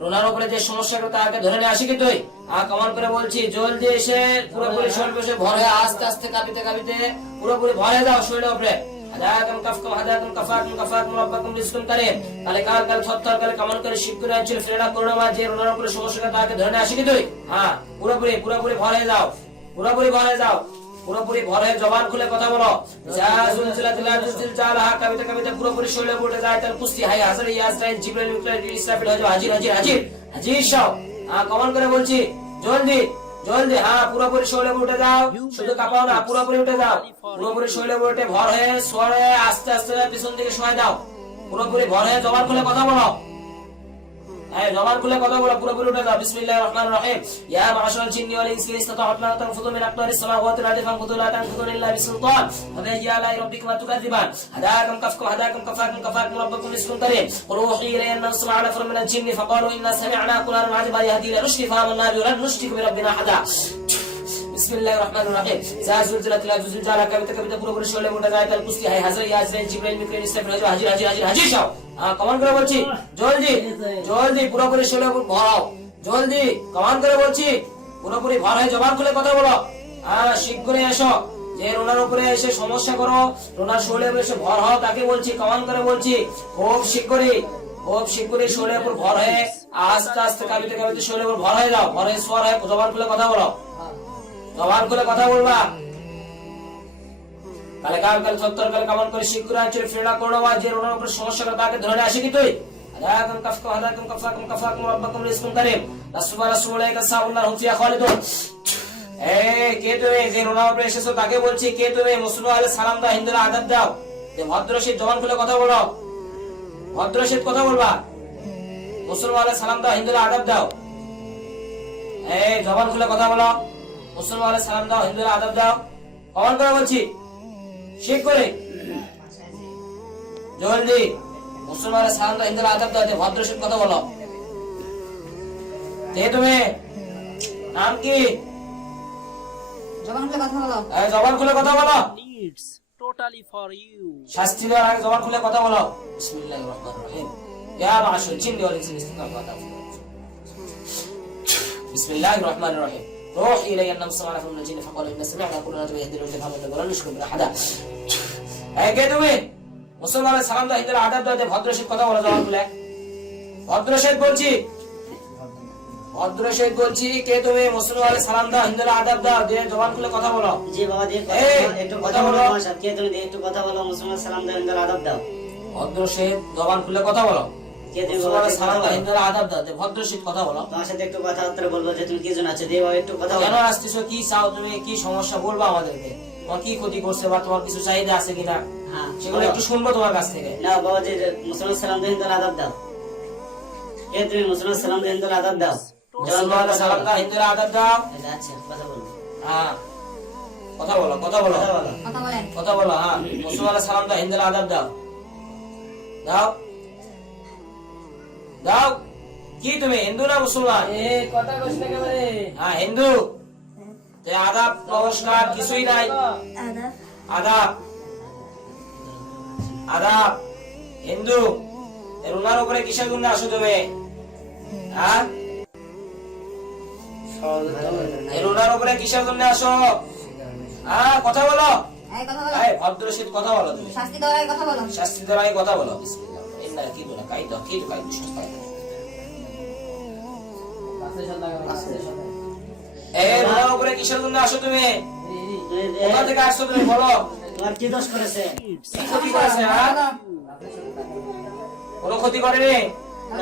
রোনার উপরে যে সমস্যাটা তাকে ধরে নিয়ে আসি কি তুই আ কমান করে বলছি জলদি এসে পুরোপুরি শরীর ভরে আস্তে আস্তে কাঁপিতে কাঁপিতে পুরোপুরি ভরে যাও শরীরের উপরে পুরোপুরি যায় হাজার হাজির হাজির সব। হ্যাঁ করে বলছি জলদি। জলদি হ্যাঁ পুরোপুরি শৈলে উঠে যাও। শুধু কাঁপাও না পুরোপুরি উঠে যাও। পুরোপুরি শৈলে উঠে ভর হয়ে সরে আস্তে আস্তে পিছন দিকে সরে দাও পুরোপুরি ভর হয়ে জবার খুলে কথা বলো। হ্যাঁ জবান খুলে কথা বলো পুরোপুরি উঠে যাও বিসমিল্লাহির রহমানির রহিম ইয়া মাশারাল জিন্নি ওয়াল ইনসি ইসতাতা'তুম আন তানফুযু মিন আকতারিস সামাওয়াতি ওয়াল আরদি ফানফুযু লা তানফুযুনা ইল্লা বিসুলতান ফাবিআইয়ি আলাই রাব্বিকুমা তুকাযিবান হাদায়াকুম কাফকুম হাদায়াকুম কাফাকুম কাফাকুম রাব্bukum রিজকুন কারীম قل أوحي إلي أنه سمع نفر من الجن فقالوا إنا سمعنا قرآنا عجبا يهدي إلى الرشد فآمنا به ولن نشرك بربنا أحدا পুরোপুরি ভর হয়ে জবান খুলে কথা বলো। শীঘ্রই এসো। যে রোনার উপরে এসে সমস্যা করো, রোনার শোলে এসে ভর হও, তাকে বলছি, কমান করে বলছি, খুব শীঘ্রই খুব শীঘ্রই শরীরের উপর ভর হয়ে, আস্তে আস্তে, কাবিতে কাবিতে শরীরের উপর ভর হয়ে যাও, ভর হয়ে সর হয়ে জবান খুলে কথা বলো। জবান করে কথা বলবা। কালে কাল কাল সত্তর কালে কামান করে শীঘ্র আচরে ফেরা করো যে রোনার উপর সমস্যাটা তাকে ধরে আসে কি তুই? রাসূলাইকা সাউল্লাহ হুম ফিয়া খালিদুন। এ, কে যে রোনার উপরে এসেছ, তাকে বলছি, কে তুমি? মুসলিম আলাইহিস সালাম দাও, হিন্দুরা আদব দাও। যে জবান খুলে কথা বলো। ভদ্র শীত কথা বলবা। মুসলিম আলাইহিস সালাম দাও, হিন্দুরা আদব দাও। এ, জবান খুলে কথা বলো। মুসলিম সালাম দাও হিন্দুরা আদব দাও। কমান করে বলছি। শেখ করে। জলদি মুসলমানের সালাম দাও হিন্দুরা আদব দাও ভদ্র কথা বলো। তুমি? নাম কি? জবান খুলে কথা বলো। এই, জবান খুলে কথা বলো। Needs totally for you. শাস্তি দেওয়ার আগে জবান খুলে কথা বলো। বিসমিল্লাহির রহমানির রহিম। ইয়া মাশাল ইসতিকাম কথা বিসমিল্লাহির রহমানির রহিম। روح إلي أنهم سمعنا من الجن فقالوا إن سمعنا قرآنا يهدي إلى الهدى ولا نشرك بالأحد এই কে তুমি মুসলমানের সালাম দাও হিন্দুরা আদাব দাও ভদ্র সহিত কথা বলো জবান খুলে ভদ্র সহিত বলছি ভদ্র সহিত বলছি কে তুমি মুসলমানের সালাম দাও হিন্দুরা আদাব দাও দিয়ে জবান খুলে কথা বলো জি বাবা দিয়ে কথা এই, বলো, একটু কথা কথা বলো বলো। আমার সাথে কে তুমি দিয়ে একটু কথা বলো মুসলমান সালাম দাও হিন্দুর আদব দাও ভদ্র সহিত জবান খুলে কথা বলো কথা বলো। হিন্দুরা আদাব কথা বলো। তোমার সাথে একটু কথাবার্তা বলব যে তুমি কি জন আছো? দিয়ে একটু কথা কেন বলো আসতেছো? কি চাও তুমি? কি সমস্যা বলব আমাদেরকে? তোমার কি ক্ষতি করছে বা তোমার কিছু চাহিদা আছে কিনা? হ্যাঁ। সেগুলো একটু শুনব তোমার কাছ থেকে। না বাবা যে মুসলমান সালাম দাও। তুমি মুসলমান দাও? বলো, কথা সালাম হিন্দুরা আদাব দাও। আচ্ছা, কথা বলো। হ্যাঁ। কথা বলো কথা বলো। কথা বলো। কথা বলো হ্যাঁ। মুসলমানের সালাম হিন্দুরা আদাব দাও। দাও। দাও। কি তুমি? হিন্দু না মুসলমান? কথা হ্যাঁ হিন্দু। আদাব নমস্কার কিছুই নাই। আদাব। আদাব। হিন্দু। এর উপরে কিসের জন্য আসো তুমি? হ্যাঁ? এর উপরে কিসের জন্য আসো হ্যাঁ কথা বলো। এই কথা বলো। ভদ্র শীত কথা বলো তুমি। শাস্তি দেওয়ার কথা বলো। শাস্তি দেওয়ার কথা বলো। কিসের জন্য আসো তুমি কোথা থেকে আসছো তুমি বলো কি দোষ করেছে কি ক্ষতি করেছে কোনো ক্ষতি করেনি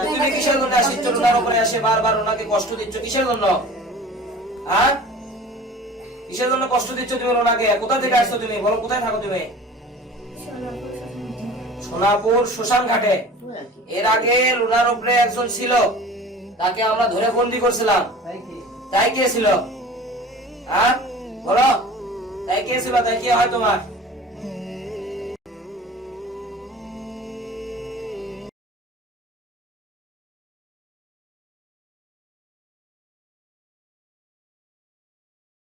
তুমি কিসের জন্য আসিচ্ছ ওনার উপরে এসে বারবার ওনাকে কষ্ট দিচ্ছ কিসের জন্য হ্যাঁ কিসের জন্য কষ্ট দিচ্ছ তুমি ওনাকে কোথা থেকে আসছো তুমি বলো? কোথায় থাকো তুমি সোনাপুর শ্মশান ঘাটে। এর আগে লুনার উপরে একজন ছিল, তাকে আমরা ধরে বন্দি করছিলাম। তাই কে ছিল? হ্যাঁ? বলো? তাই কে ছিল? তাই কে হয় তোমার?